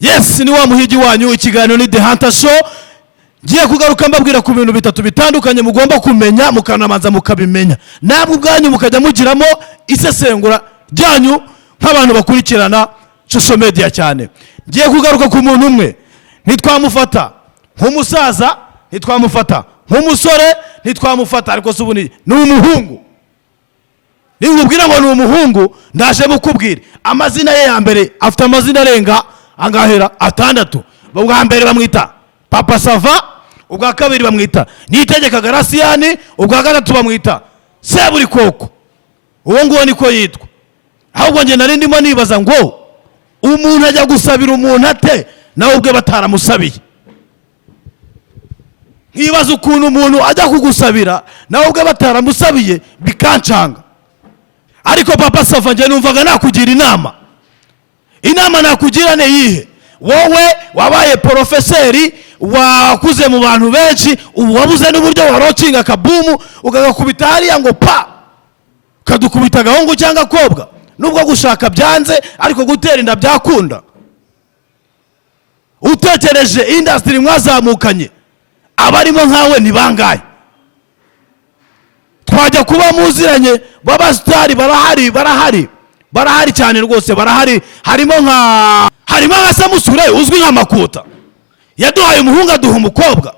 Yes, ni wa muhigi wanyu ikiganiro ni The Hunter Show. Ngiye kugaruka mbabwira ku bintu bitatu bitandukanye mugomba kumenya mukanamanza mukabimenya. Nabwo ubwanyu mukajya mugiramo isesengura ryanyu nk'abantu bakurikirana social media cyane. Ngiye kugaruka ku muntu umwe ntitwamufata nk'umusaza, ntitwamufata nk'umusore, ntitwamufata ariko subuni ni umuhungu. Ninkubwira ngo ni umuhungu ndaje mukubwira amazina ye ya mbere afite amazina arenga angahera atandatu. Ubwa mbere bamwita Papa Sava, ubwa kabiri bamwita Niyitegeka Garasiyani, ubwa gatatu bamwita Seburikoko. Uwo nguwo niko yitwa. Ahubwo nge nari ndimo nibaza ngo umuntu ajya gusabira umuntu ate nawe ubwe bataramusabiye. Nkibaza ukuntu umuntu ajya kugusabira nawe ubwe bataramusabiye bikancanga. Ariko Papa Sava nge numvaga nakugira inama nakugira ne yihe. Wowe wabaye profeseri wakuze mu bantu benshi, ubu wabuze n'uburyo warocinga kabumu ukagakubita hariya ngo pa kadukubita gahungu cyangwa kobwa. Nubwo gushaka byanze ariko gutera inda byakunda. Utekereje industry mwazamukanye abarimo nkawe ni bangaye? Twajya kuba muziranye baba star barahari cyane rwose, barahari. Harimo nka Samusure uzwi nka Makuta, yaduhaye umuhungu aduha umukobwa.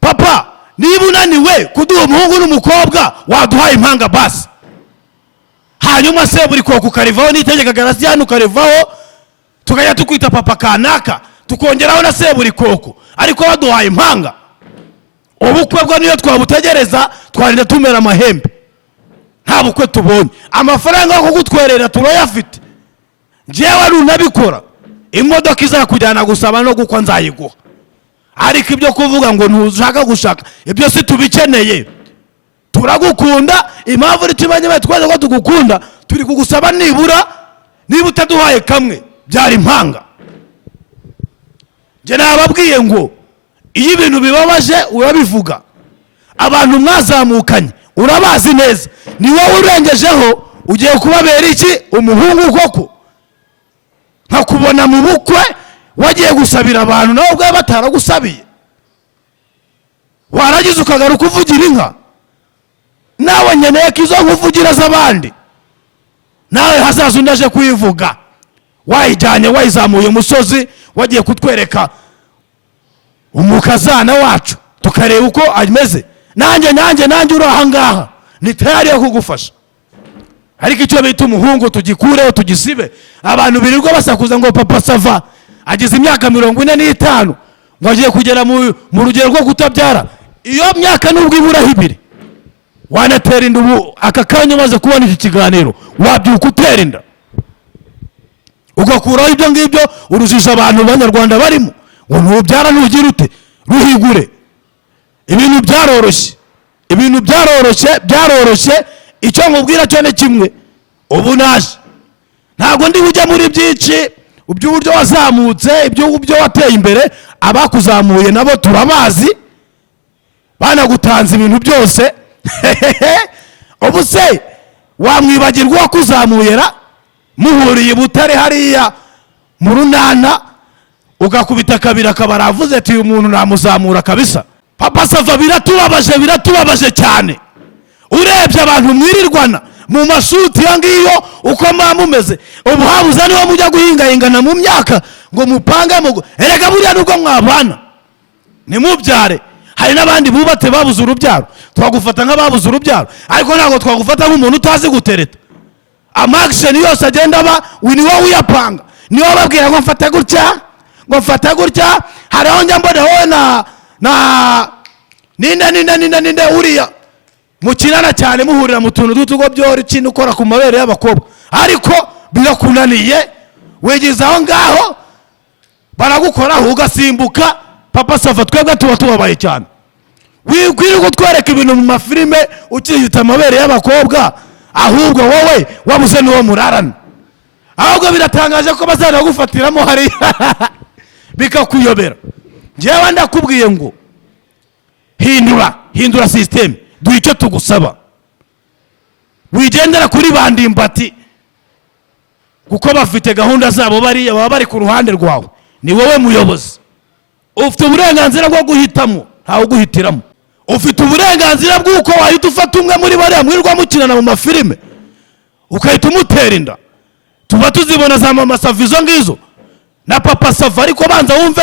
Papa, niba unaniwe kuduha umuhungu n'umukobwa waduhaye impanga basi. Hanyuma Seburikoko ukarivaho, Niyitegeka Garasiyani ukarivaho, tukajya tukwita Papa kanaka, tukongeraho na Seburikoko, ariko baduhaye impanga. Ubukwe bwo niyo twabutegereza twarinda tumera amahembe, nta bukwe tubonye. Amafaranga yo kugutwerera turayafite. Jewe runabikora, imodoka izakujyana gusaba no gukwa nzayiguha. Ariko ibyo kuvuga ngo ntushaka gushaka, ibyo si tubikeneye. Turagukunda, impamvu ritibanye batwaje ko tugukunda, turi kugusaba nibura niba utaduhaye kamwe byari impanga. Je nababwiye ngo iyo ibintu bibabaje urabivuga. Abantu mwazamukanye urabazi neza, ni wowe urengejeho ugiye kubabera iki umuhungu koko. Nkakubona mu bukwe wagiye gusabira abantu nawe ubwo bataragusabiye, waragize ukagaruka uvugira inka. Nawe nkeneye ko izo nkuvugira z'abandi nawe hazaza undaje kuyivuga. Wayijyanye wayizamuye umusozi, wagiye kutwereka umukazana wacu tukareba uko ameze. Nanjye uri ahangaha ni tayari yo kugufasha. Ariko icyo bita umuhungu tugikureho tugisibe. Abantu birirwa basakuza ngo Papa Sava agize imyaka 45 ngo agiye kugera mu rugero rwo kutabyara. Iyo myaka nubwo iburaho ibiri wanatera inda ubu aka kanya umaze kubona iki kiganiro wabyuka utera inda ugakuraho ibyo ngibyo urujije abantu b'Abanyarwanda barimo ngo ntubyara ntugira ute ruhigure. Ibintu byaroroshye. Icyo nkubwira cyo ne kimwe, ubu naje ntabwo ndi bujya muri byinshi uburyo wazamutse, ibyo wateye imbere. Abakuzamuye nabo turabazi, banagutanze ibintu byose. Ubu se wamwibagirwa wakuzamuye ra muhuriye Butare hariya mu Runana ugakubita kabira akabaravuze ati uyu muntu namuzamura kabisa. Papa Sava biratubabaje cyane. Urebye abantu mwirirwana mu mashuti yangiyo uko mumeze, ubu habuza niho mujya guhingahingana mu myaka ngo mupange erega buriya nubwo mwabana nimubyare. Hari n'abandi bubate babuze urubyaro, twagufata nk'ababuze urubyaro, ariko ntabwo twagufata nk'umuntu utazi gutereta. Amaction yose agenda aba ni wowe uyapanga, ni wowe babwira ngo mfata gutya. Hariho njya mbona wowe na ninde uriya mukinana cyane muhurira mu tuntu dutugo byo ikintu ukora ku mabere y'abakobwa, ariko birakunaniye wegeze aho ngaho baragukoraho ugasimbuka. Papa Sava twebwe tubabaye cyane. Wikwiriye gutwereka ibintu mu mafilime ukiyita amabere y'abakobwa, ahubwo wowe wabuze n'uwo murarana. Ahubwo biratangaje ko bazana gufatiramo hari bikakuyobera. Jewe ndakubwiye ngo hindura system, duhe icyo tugusaba. Wigendera kuri bandimbati kuko bafite gahunda zabo bariya baba bari ku ruhande rwawe. Ni wowe muyobozi, ufite uburenganzira bwo guhitamo, ntawe uguhitiramo. Ufite uburenganzira bw'uko wahita ufata umwe muri bariya mwirirwa mukinana mu mafilime ukahita umutera inda. Tuba tuzibona za mama Sava izo ngizo na papa Sava, ariko banza wumve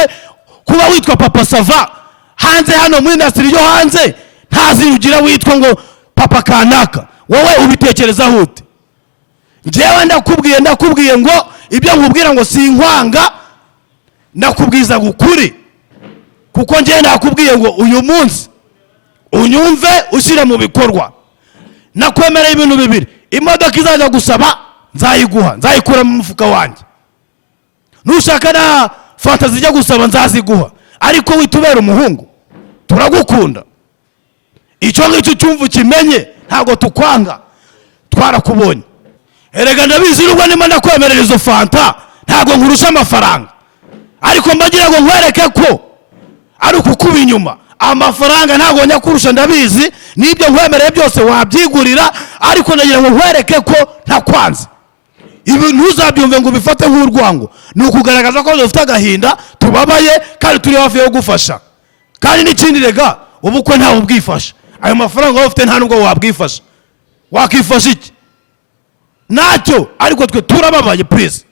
kuba witwa papa Sava hanze hano muri industry yo hanze ntazi ugira witwa ngo papa kanaka. Wowe ubitekerezaho ute? Njyewe ndakubwiye ngo ibyo nkubwira ngo si inkwanga, ndakubwiza gukuri, kuko njyewe nakubwiye ngo uyu munsi unyumve ushyire mu bikorwa. Nakwemereye ibintu bibiri: imodoka izajya gusaba nzayiguha, nzayikura mu mufuka wanjye. Nushaka na fanta zijya gusaba nzaziguha, ariko witubera umuhungu, turagukunda. Icyo ngicyo cyumva kimenye, ntago tukwanga, twarakubonye. Erega ndabizi nubwo nima ndakwemerera izo fanta ntago nkurusha amafaranga, ariko mbagira ngo nkwereke ko ari ukukuba inyuma. Amafaranga ntago nyakurusha, ndabizi, nibyo nkwemereye byose wabyigurira, ariko nagira ngo nkwereke ko ntakwanze. Ibi ntuzabyumve ngo bifate nk'urwango, ni ukugaragaza ko dufite agahinda, tubabaye, kandi turi hafi yo gufasha. Kandi n'ikindi rega, ubukwe ntawe ubwifasha. Ayo mafaranga wowe ufite nta nubwo wabwifasha. Wakifasha iki? Nacyo, ariko twe turababaye please.